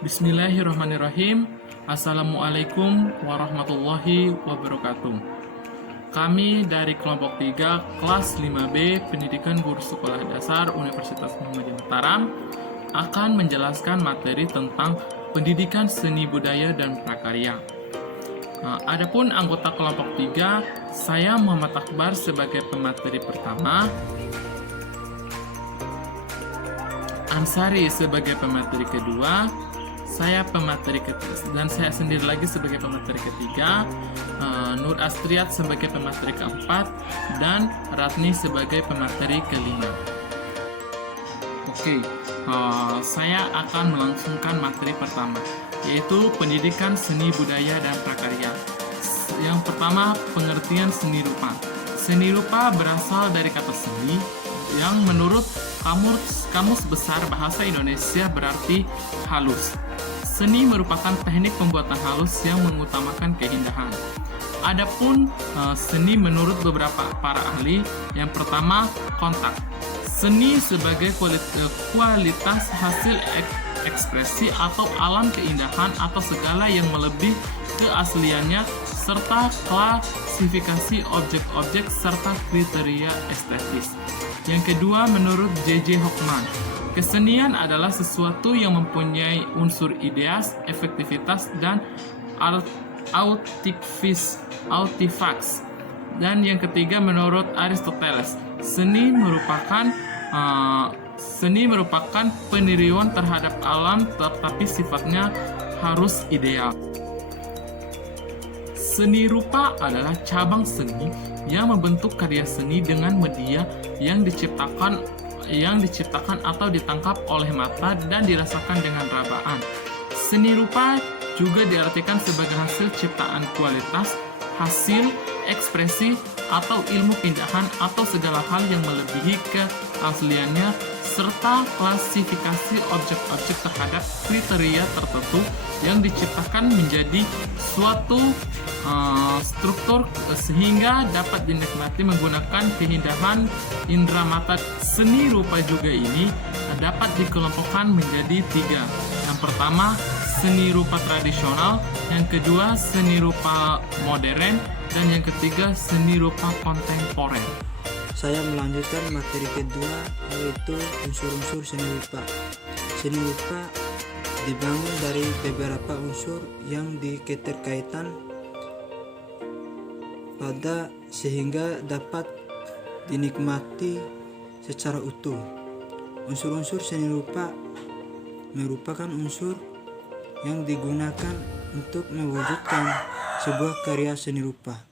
Bismillahirrahmanirrahim. Assalamualaikum warahmatullahi wabarakatuh. Kami dari kelompok 3 kelas 5B Pendidikan Guru Sekolah Dasar Universitas Muhammadiyah Mataram akan menjelaskan materi tentang pendidikan seni budaya dan prakarya. Adapun anggota kelompok 3, saya Muhammad Akbar sebagai pemateri pertama, Ansari sebagai pemateri kedua, saya pemateri ketiga, dan saya sendiri lagi sebagai pemateri ketiga, Nur Astriat sebagai pemateri keempat, dan Ratni sebagai pemateri kelima. Oke, saya akan melangsungkan materi pertama, yaitu pendidikan seni budaya dan prakarya. Yang pertama, pengertian seni rupa. Seni rupa berasal dari kata seni, yang menurut Kamus Besar Bahasa Indonesia berarti halus. Seni merupakan teknik pembuatan halus yang mengutamakan keindahan. Adapun seni menurut beberapa para ahli, yang pertama kontak. Seni sebagai kualitas hasil ekspresi atau alam keindahan atau segala yang melebihi keasliannya serta klasifikasi objek-objek serta kriteria estetis. Yang kedua, menurut J.J. Hockman, kesenian adalah sesuatu yang mempunyai unsur ideas, efektivitas, dan artifacts. Dan yang ketiga, menurut Aristoteles, seni merupakan peniruan terhadap alam, tetapi sifatnya harus ideal. Seni rupa adalah cabang seni yang membentuk karya seni dengan media yang diciptakan atau ditangkap oleh mata dan dirasakan dengan rabaan. Seni rupa juga diartikan sebagai hasil ciptaan kualitas, hasil ekspresi atau ilmu keindahan atau segala hal yang melebihi keasliannya serta klasifikasi objek-objek terhadap kriteria tertentu yang diciptakan menjadi suatu struktur sehingga dapat dinikmati menggunakan keindahan indera mata. Seni rupa juga ini dapat dikelompokkan menjadi 3. Yang pertama, seni rupa tradisional, yang kedua seni rupa modern, dan yang ketiga seni rupa kontemporer. Saya melanjutkan materi kedua, yaitu unsur-unsur seni rupa. Seni rupa dibangun dari beberapa unsur yang diketerkaitan pada sehingga dapat dinikmati secara utuh. Unsur-unsur seni rupa merupakan unsur yang digunakan untuk mewujudkan sebuah karya seni rupa.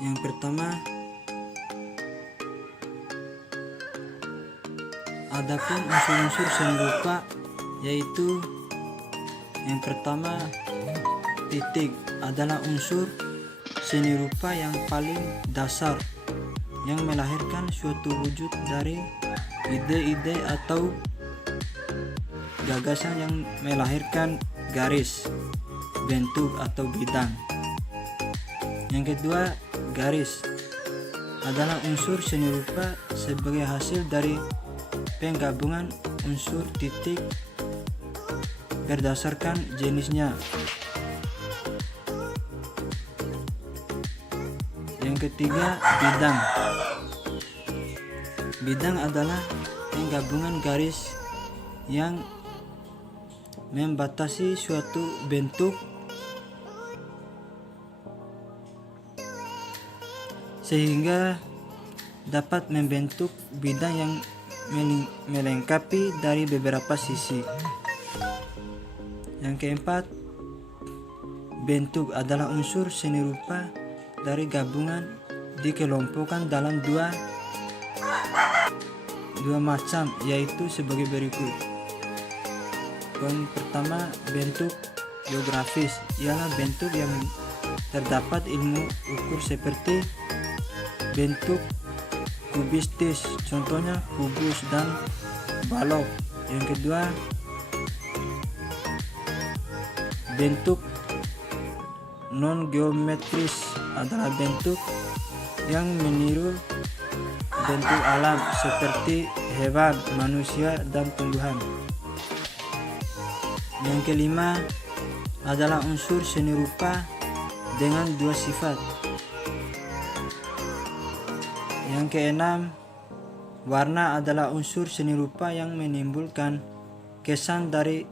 Yang pertama, adapun unsur-unsur seni rupa, yaitu yang pertama, titik adalah unsur seni rupa yang paling dasar yang melahirkan suatu wujud dari ide-ide atau gagasan yang melahirkan garis, bentuk atau bidang. Yang kedua, garis adalah unsur seni rupa sebagai hasil dari penggabungan unsur titik berdasarkan jenisnya. Yang ketiga, bidang. Bidang adalah penggabungan garis yang membatasi suatu bentuk sehingga dapat membentuk bidang yang melengkapi dari beberapa sisi. Yang keempat, bentuk adalah unsur seni rupa dari gabungan dikelompokkan dalam dua macam, yaitu sebagai berikut. Yang pertama, bentuk geografis, ialah bentuk yang terdapat ilmu ukur seperti bentuk kubistis, contohnya kubus dan balok. Yang kedua, bentuk non geometris adalah bentuk yang meniru bentuk alam seperti hewan, manusia, dan tumbuhan. Yang kelima adalah unsur seni rupa dengan dua sifat. Yang keenam, warna adalah unsur seni rupa yang menimbulkan kesan dari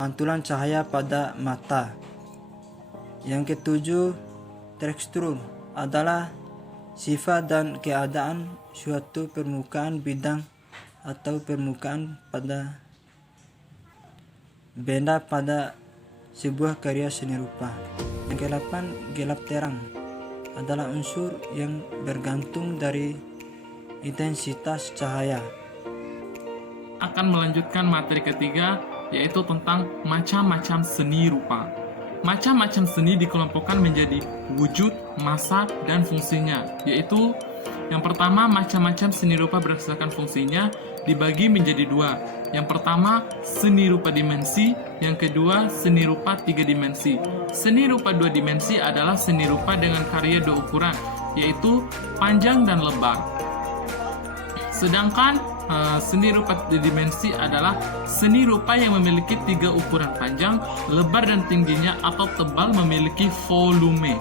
pantulan cahaya pada mata. Yang ketujuh, tekstur adalah sifat dan keadaan suatu permukaan bidang atau permukaan pada benda pada sebuah karya seni rupa. Yang kedelapan, gelap terang adalah unsur yang bergantung dari intensitas cahaya. Akan melanjutkan materi ketiga, yaitu tentang macam-macam seni rupa. Macam-macam seni dikelompokkan menjadi wujud, massa, dan fungsinya, yaitu yang pertama, macam-macam seni rupa berdasarkan fungsinya dibagi menjadi dua. Yang pertama, seni rupa dimensi. Yang kedua, seni rupa 3 dimensi. Seni rupa 2 dimensi adalah seni rupa dengan karya 2 ukuran, yaitu panjang dan lebar. Sedangkan seni rupa 3 dimensi adalah seni rupa yang memiliki 3 ukuran panjang, lebar dan tingginya atau tebal memiliki volume.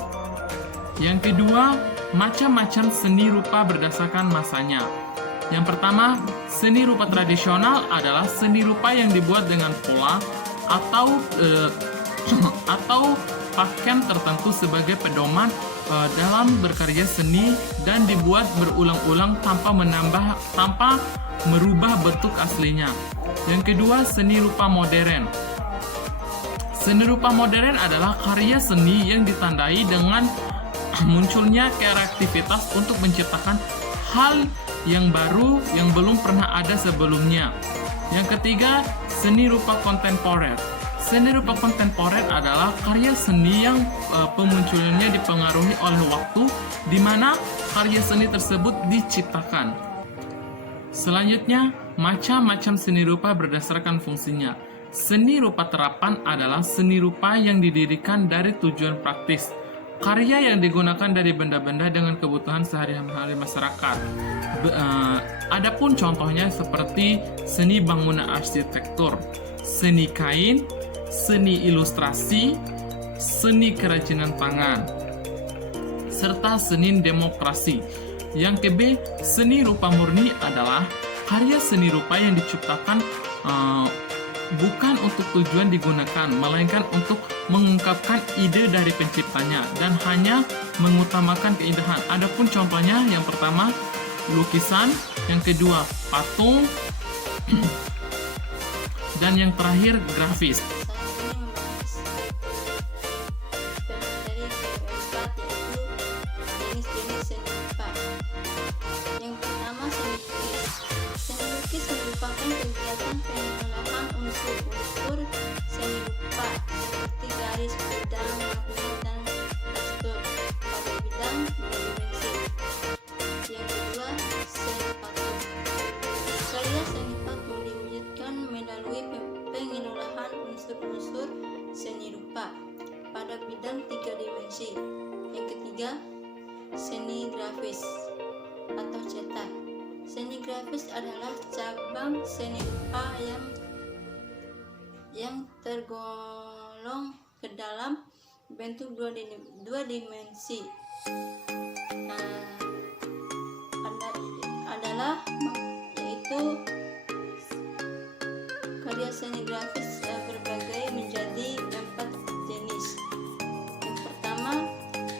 Yang kedua, macam-macam seni rupa berdasarkan masanya. Yang pertama, seni rupa tradisional adalah seni rupa yang dibuat dengan pola atau pakaian tertentu sebagai pedoman dalam berkarya seni dan dibuat berulang-ulang tanpa merubah bentuk aslinya. Yang kedua, seni rupa modern. Seni rupa modern adalah karya seni yang ditandai dengan munculnya kreativitas untuk menciptakan hal yang baru yang belum pernah ada sebelumnya. Yang ketiga, seni rupa kontemporer. Seni rupa kontemporer adalah karya seni yang pemunculannya dipengaruhi oleh waktu di mana karya seni tersebut diciptakan. Selanjutnya, macam-macam seni rupa berdasarkan fungsinya. Seni rupa terapan adalah seni rupa yang didirikan dari tujuan praktis. Karya yang digunakan dari benda-benda dengan kebutuhan sehari-hari masyarakat. Adapun contohnya seperti seni bangunan arsitektur, seni kain, seni ilustrasi, seni kerajinan tangan, serta seni demokrasi. Yang ke B, seni rupa murni adalah karya seni rupa yang diciptakan bukan untuk tujuan digunakan, melainkan untuk mengungkapkan ide dari penciptanya dan hanya mengutamakan keindahan. Adapun contohnya, yang pertama lukisan, yang kedua patung, dan yang terakhir grafis. Yang pertama, seni lukis. Seni lukis merupakan kegiatan pengolahan unsur-unsur seni rupa seperti garis, bidang, magnet, dan tekstur pada bidang dimensi. Yang kedua, seni patung. Karya seni patung diwujudkan melalui pengolahan unsur-unsur seni rupa pada bidang 3 dimensi. Yang ketiga, seni grafis atau cetak. Seni grafis adalah cabang seni rupa yang tergolong ke dalam bentuk dua dimensi. Yaitu karya seni grafis berbagai menjadi 4 jenis. Yang pertama,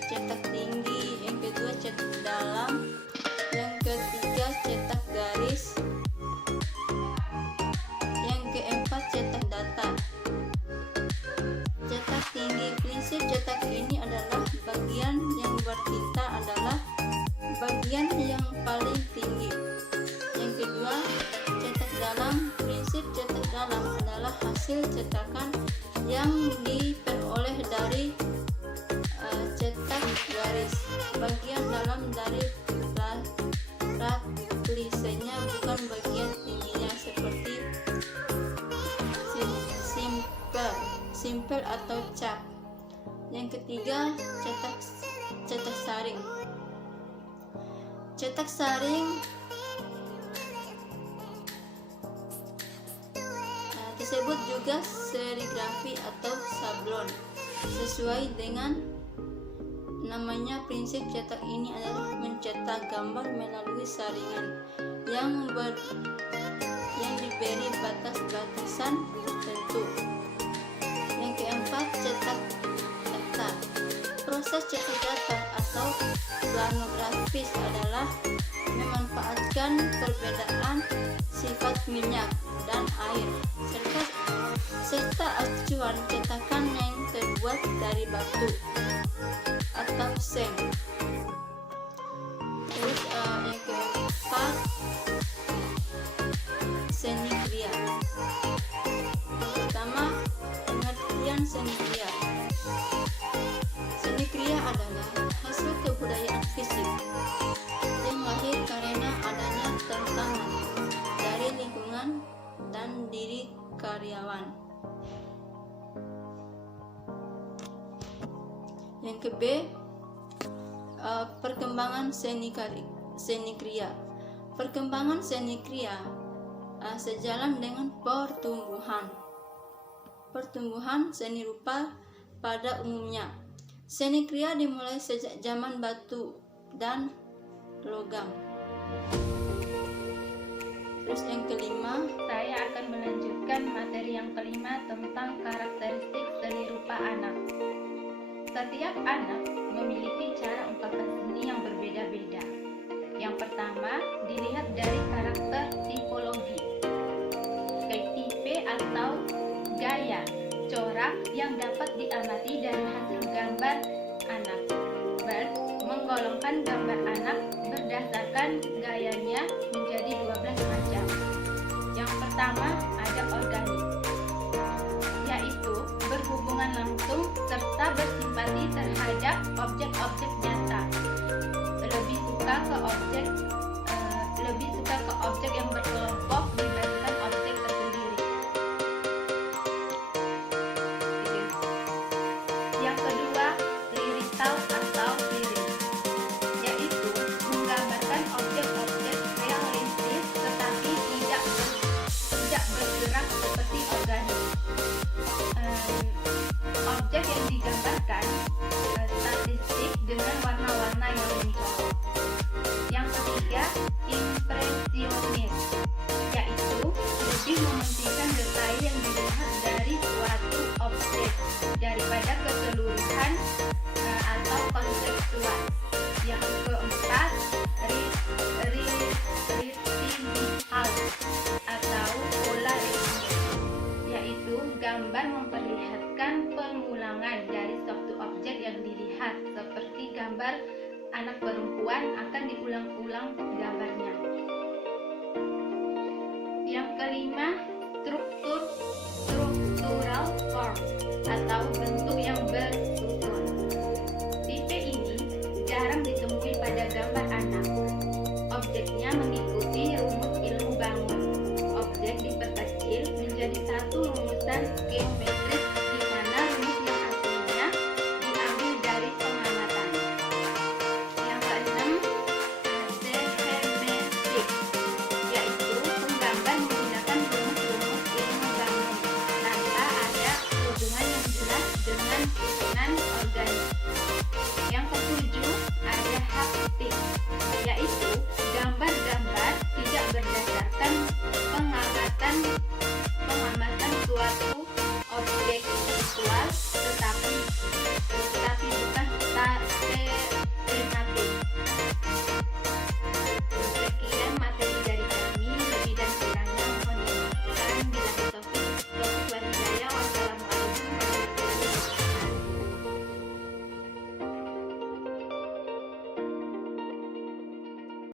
cetak tinggi. Yang kedua, cetak dalam. Yang ketiga, cetak garis. Yang keempat, cetak datar. Cetak tinggi. Prinsip cetak ini adalah bagian yang bertinta adalah bagian yang paling tinggi. Yang kedua, cetak dalam. Prinsip cetak dalam adalah hasil cetakan yang diperoleh dari cetak garis. Bagian dalam dari plisenya bukan bagian tingginya seperti simple atau cap. Yang Yang ketiga, cetak saring. Cetak saring disebut juga serigrafi atau sablon. Sesuai dengan namanya, prinsip cetak ini adalah mencetak gambar melalui saringan yang diberi batas-batasan tertentu. Yang keempat, cetak datar. Proses cetak datar atau planografis adalah memanfaatkan perbedaan sifat minyak dan air serta acuan cetakan yang terbuat dari batu atau seng. Terus yang keempat, seni kriya. Pertama, pengertian seni kriya. Seni kriya adalah hasil kebudayaan fisik yang lahir karena adanya tantangan dari lingkungan dan diri karyawan. Yang ke-B, perkembangan seni kriya. Perkembangan seni kriya sejalan dengan pertumbuhan seni rupa pada umumnya. Seni kriya dimulai sejak zaman batu dan logam. Terus yang kelima, Saya akan melanjutkan materi yang kelima tentang karakteristik seni rupa anak. Setiap anak memiliki cara ungkapan seni yang berbeda-beda. Yang pertama, dilihat dari karakter tipologi, kayak tipe atau gaya, corak yang dapat diamati dari hasil gambar anak. Menggolongkan gambar anak berdasarkan gayanya menjadi 12 macam. Yang pertama, ada organik, yaitu berhubungan langsung serta bersimpati terhadap objek-objek nyata. Lebih suka ke objek yang berkelompok dibandingkan objek tersendiri. Yang kedua, lirikal atau lirik, yaitu menggambarkan objek-objek realistis tetapi tidak bergerak seperti organik. Objek yang digambarkan statistik dengan warna-warna yang mencolok. Yang ketiga, impresionis, yaitu lebih mementingkan detail yang dilihat dari suatu objek daripada keseluruhan atau konseptual. Yang keempat, residual atau polarisme, yaitu gambar memperlihatkan pengulangan dari suatu objek yang dilihat, seperti gambar anak perempuan akan diulang-ulang gambarnya. Yang kelima, struktural form atau bentuk yang bersusun. Tipe ini jarang ditemui pada gambar anak. Objeknya mengikuti rumus ilmu bangun. Objek diperkecil menjadi satu rumusan geometris